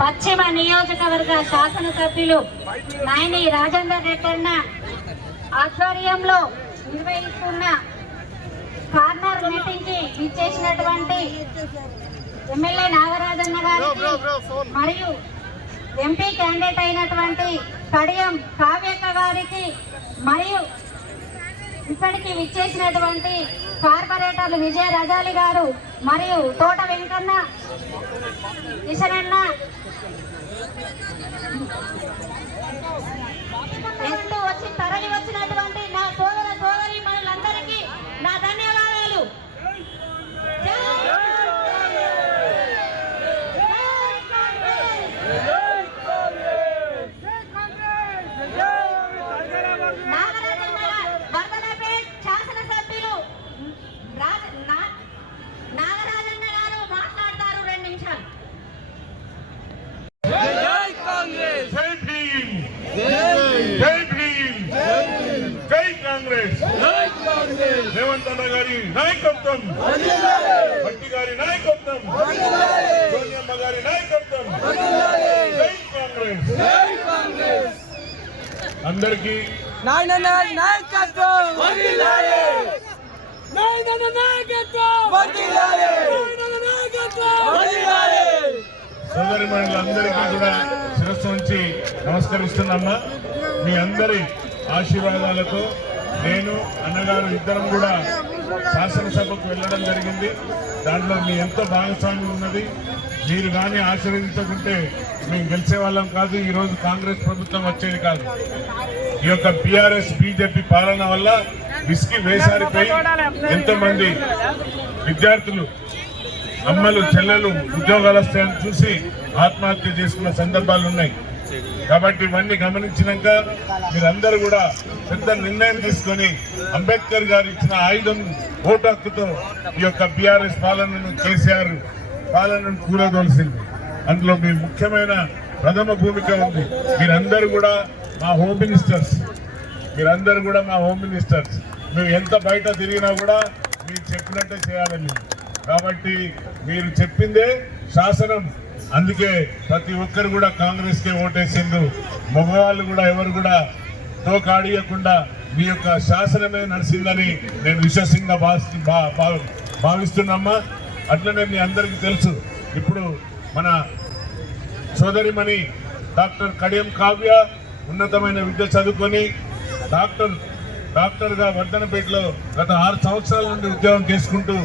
పశ్చిమ నియోజకవర్గ శాసనసభ్యులు నాయని రాజేందర్ రెడ్డన్న ఆధ్వర్యంలో నిర్వహిస్తున్న కార్నర్ మీటింగ్ కి ఇచ్చేసినటువంటి ఎమ్మెల్యే నాగరాజన్న గారికి మరియు ఎంపీ క్యాండిడేట్ అయినటువంటి కడియం కావ్యక్క గారికి మరియు ఇక్కడికి విచ్చేసినటువంటి కార్పొరేటర్లు విజయ రజాలి గారు మరియు తోట వెంకన్న కిషనన్న ఎంతో వచ్చి తరలి వచ్చినటువంటి నా సోదర సోదరి మనులందరికీ నా ధన్యవాదాలు. శాసనసభ్యులు నాగరాజన్న గారు మాట్లాడతారు 2 నిమిషాలు. రేవంత్ అన్న గారి నాయకత్వం, భట్టి గారి నాయకత్వం, సోనియమ్మ గారి నాయకత్వం, జై కాంగ్రెస్. అందరికీ సోదరి మహిళలందరికీ కూడా శిరస్సు నుంచి నమస్కరిస్తున్నామ్మా. మీ అందరి ఆశీర్వాదాలతో నేను అన్నగారు ఇద్దరం కూడా శాసనసభకు వెళ్ళడం జరిగింది. దాంట్లో మీ ఎంతో భాగస్వామ్యం ఉన్నది. మీరు కానీ ఆశీర్వదించకుంటే మేము గెలిచే వాళ్ళం కాదు, ఈరోజు కాంగ్రెస్ ప్రభుత్వం వచ్చేది కాదు. ఈ యొక్క బీఆర్ఎస్ బీజేపీ పాలన వల్ల విసికి వేసారిపోయి ఎంతో మంది విద్యార్థులు, అమ్మలు, చెల్లెలు ఉద్యోగాలు వస్తాయని చూసి ఆత్మహత్య చేసుకున్న సందర్భాలు ఉన్నాయి. కాబట్టి ఇవన్నీ గమనించినాక మీరందరూ కూడా పెద్ద నిర్ణయం తీసుకొని అంబేద్కర్ గారు ఇచ్చిన ఆయుధం ఓటు హక్కుతో ఈ యొక్క బీఆర్ఎస్ పాలనను, కేసీఆర్ పాలనను కూలదోల్సింది. అందులో మీ ముఖ్యమైన ప్రథమ భూమిక ఉంది. మీరందరూ కూడా మా హోమ్ మినిస్టర్స్, మేము ఎంత బయట తిరిగినా కూడా మీరు చెప్పినట్టే చేయాలని. కాబట్టి మీరు చెప్పిందే శాసనం. అందుకే ప్రతి ఒక్కరు కూడా కాంగ్రెస్కే ఓటేసిండు. మగవాళ్ళు కూడా ఎవరు కూడా తోకాడియకుండా మీ యొక్క శాసనమే నడిచిందని నేను విశ్వసంగా భావిస్తున్నామ్మా. అట్లనే మీ అందరికీ తెలుసు, ఇప్పుడు మన సోదరిమణి డాక్టర్ కడియం కావ్య ఉన్నతమైన విద్య చదువుకొని డాక్టర్గా వర్ధనపేటలో గత 6 సంవత్సరాల నుండి ఉద్యోగం చేసుకుంటూ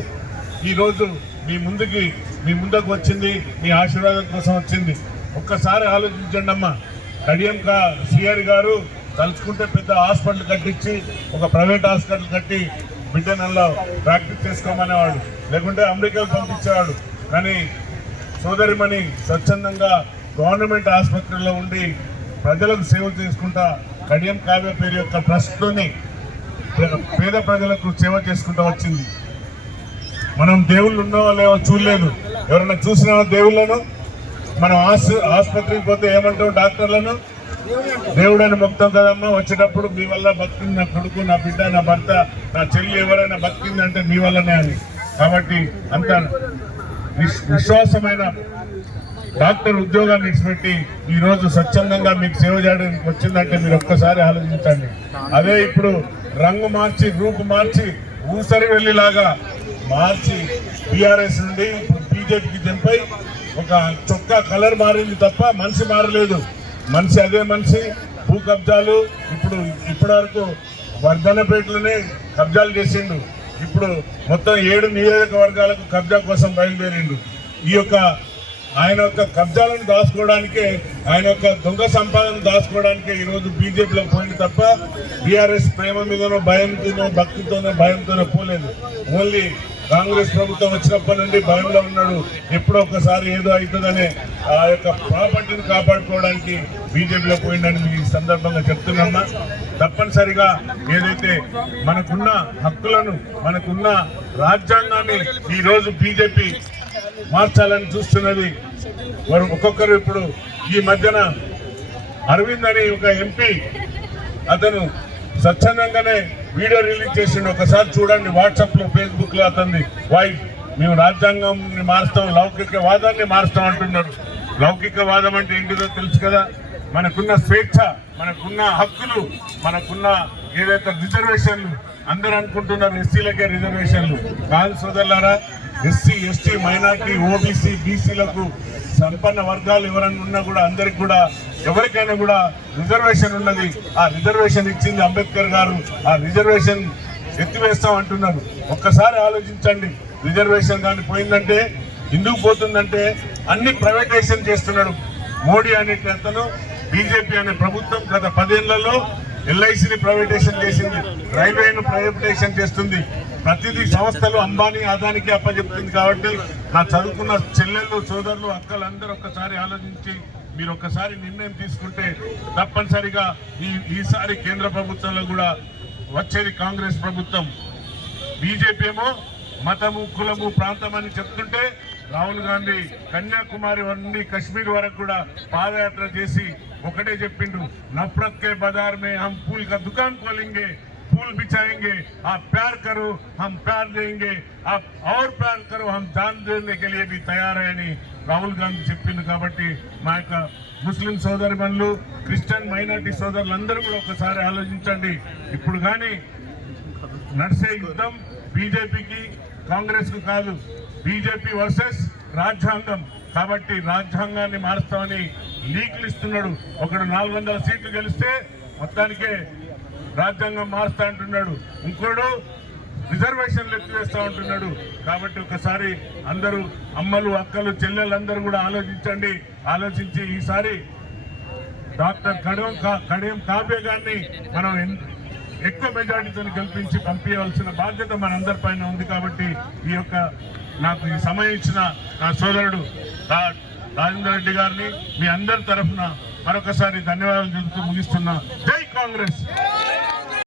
ఈరోజు మీ ముందుకు వచ్చింది. మీ ఆశీర్వాదం కోసం వచ్చింది. ఒక్కసారి ఆలోచించండి అమ్మా. కడియం సిఆర్ గారు తలుచుకుంటే పెద్ద హాస్పిటల్ కట్టించి, ఒక ప్రైవేట్ హాస్పిటల్ కట్టి బిడ్డనల్లో ప్రాక్టీస్ చేసుకోమనేవాడు, లేకుంటే అమెరికాకు పంపించేవాడు. కానీ సోదరిమణి స్వచ్ఛందంగా గవర్నమెంట్ ఆసుపత్రిలో ఉండి ప్రజలకు సేవ చేసుకుంటా కడియం కావ్య పేరు యొక్క ట్రస్ట్తోని పేద ప్రజలకు సేవ చేసుకుంటూ వచ్చింది. మనం దేవుళ్ళు ఉన్నావో లేవో చూడలేదు. ఎవరైనా చూసినా దేవుళ్ళను? మనం ఆసుపత్రికి పోతే ఏమంటాం? డాక్టర్లను దేవుడని మొత్తం కదమ్మా. వచ్చేటప్పుడు మీ వల్ల బతికింది నా కొడుకు, నా బిడ్డ, నా భర్త, నా చెల్లి ఎవరైనా బతికింది అంటే మీ వల్లనే అని. కాబట్టి అంత విశ్వాసమైన డాక్టర్ ఉద్యోగాన్ని ఇచ్చిపెట్టి ఈరోజు స్వచ్ఛందంగా మీకు సేవ చేయడానికి వచ్చిందంటే మీరు ఒక్కసారి ఆలోచించండి. అదే ఇప్పుడు రంగు మార్చి, రూపు మార్చి, ఊసరి వెళ్ళిలాగా మార్చి బీఆర్ఎస్ నుండి బీజేపీకి దింపై ఒక చొక్కా కలర్ మారింది తప్ప మనిషి మారలేదు. మనిషి అదే మనిషి. భూ కబ్జాలు ఇప్పటి వరకు వర్ధనపేటలోనే కబ్జాలు చేసిండు. ఇప్పుడు మొత్తం 7 నియోజకవర్గాలకు కబ్జా కోసం బయలుదేరిండు. ఆయన యొక్క కబ్జాలను దాచుకోవడానికే, ఆయన యొక్క దొంగ సంపాదన దాచుకోవడానికే ఈరోజు బీజేపీలో పోయింది తప్ప బీఆర్ఎస్ ప్రేమ మీదనో, భయంతోనో, భక్తితోనో, భయంతోనో పోలేదు. ఓన్లీ కాంగ్రెస్ ప్రభుత్వం వచ్చినప్పటి నుండి భయంలో ఉన్నాడు. ఎప్పుడో ఒకసారి ఏదో అవుతుందనే ఆ యొక్క ప్రాపర్టీని కాపాడుకోవడానికి బీజేపీలో పోయిందని మీ సందర్భంగా చెప్తున్నా. తప్పనిసరిగా ఏదైతే మనకున్న హక్కులను, మనకున్న రాజ్యాంగాన్ని ఈరోజు బీజేపీ మార్చాలని చూస్తున్నది. ఒక్కొక్కరు ఇప్పుడు ఈ మధ్యన అరవింద్ అని ఒక ఎంపీ, అతను స్వచ్ఛందంగానే వీడియో రిలీజ్ చేసిండు. ఒకసారి చూడండి, వాట్సాప్ లో ఫేస్బుక్ లో అతన్ని వాయిస్. మేము రాజ్యాంగం మారుస్తాం, లౌకికవాదాన్ని మారుస్తాం అంటున్నారు. లౌకికవాదం అంటే ఏంటిదో తెలుసు కదా. మనకున్న స్వేచ్ఛ, మనకున్న హక్కులు, మనకున్న ఏదైతే రిజర్వేషన్లు, అందరూ అనుకుంటున్నారు ఎస్సీలకే రిజర్వేషన్లు. కాదు సోదరులారా, ఎస్సీ, ఎస్టీ, మైనార్టీ, ఓబీసీ, బీసీలకు సంపన్న వర్గాలు ఎవరైనా ఉన్నా కూడా అందరికి కూడా ఎవరికైనా కూడా రిజర్వేషన్ ఉన్నది. ఆ రిజర్వేషన్ ఇచ్చింది అంబేద్కర్ గారు. ఆ రిజర్వేషన్ ఎత్తివేస్తాం అంటున్నారు. ఒక్కసారి ఆలోచించండి. రిజర్వేషన్ కానీ పోయిందంటే ఎందుకు పోతుందంటే అన్ని ప్రైవేటైజేషన్ చేస్తున్నాడు మోడీ అనే అతను. బీజేపీ అనే ప్రభుత్వం గత 10 ఏళ్లలో ఎల్ఐసిని ప్రైవేటైజేషన్ చేసింది, రైల్వేను ప్రైవేటైజేషన్ చేస్తుంది, ప్రతిదీ సంస్థలు అంబానీ అదానికి అప్పచెప్తుంది. కాబట్టి నా చదువుకున్న చెల్లెళ్ళు, సోదరులు, అక్కలు అందరూ ఒక్కసారి ఆలోచించి మీరు ఒక్కసారి నిర్ణయం తీసుకుంటే తప్పనిసరిగా ఈసారి కేంద్ర ప్రభుత్వంలో కూడా వచ్చేది కాంగ్రెస్ ప్రభుత్వం. బీజేపీ ఏమో మతము, కులము, ప్రాంతం అని చెప్తుంటే రాహుల్ గాంధీ కన్యాకుమారి నుండి కశ్మీర్ వరకు కూడా పాదయాత్ర చేసి ఒకటే చెప్పిండు, నఫరత్ కే బజార్ మే హమ్ ఫూల్ కా దుకాన్ खोलेंगे, फूल बिछाएंगे, आप प्यार करो हम प्यार देंगे, आप और प्यार करो हम जान देने के लिए भी तैयार है అని రాహుల్ గాంధీ చెప్పిండు. కాబట్టి మా యొక్క ముస్లిం సోదరులు, క్రిస్టియన్ మైనారిటీ సోదరులందరూ కూడా ఒకసారి ఆలోచించండి. ఇప్పుడు కానీ నడిసే యుద్ధం బీజేపీకి, కాంగ్రెస్ కు కాదు. బీజేపీ వర్సెస్ రాజ్యాంగం. కాబట్టి రాజ్యాంగాన్ని మారుస్తామని లీకులు ఇస్తున్నాడు. ఒకడు 400 సీట్లు గెలిస్తే మొత్తానికే రాజ్యాంగం మారుస్తా అంటున్నాడు, ఇంకోడు రిజర్వేషన్లు ఎత్తివేస్తా ఉంటున్నాడు. కాబట్టి ఒకసారి అందరూ అమ్మలు, అక్కలు, చెల్లెళ్ళందరూ కూడా ఆలోచించండి. ఆలోచించి ఈసారి డాక్టర్ కడియం కావ్య గారిని మనం ఎక్కువ మెజార్టీతో గెలిపించి పంపించవలసిన బాధ్యత మనందరి పైన ఉంది. కాబట్టి ఈ యొక్క నాకు ఈ సమయం ఇచ్చిన నా సోదరుడు రాజేందర్ రెడ్డి గారిని మీ అందరి తరఫున మరొకసారి ధన్యవాదాలు తెలుపుతూ ముగిస్తున్నా. జై కాంగ్రెస్.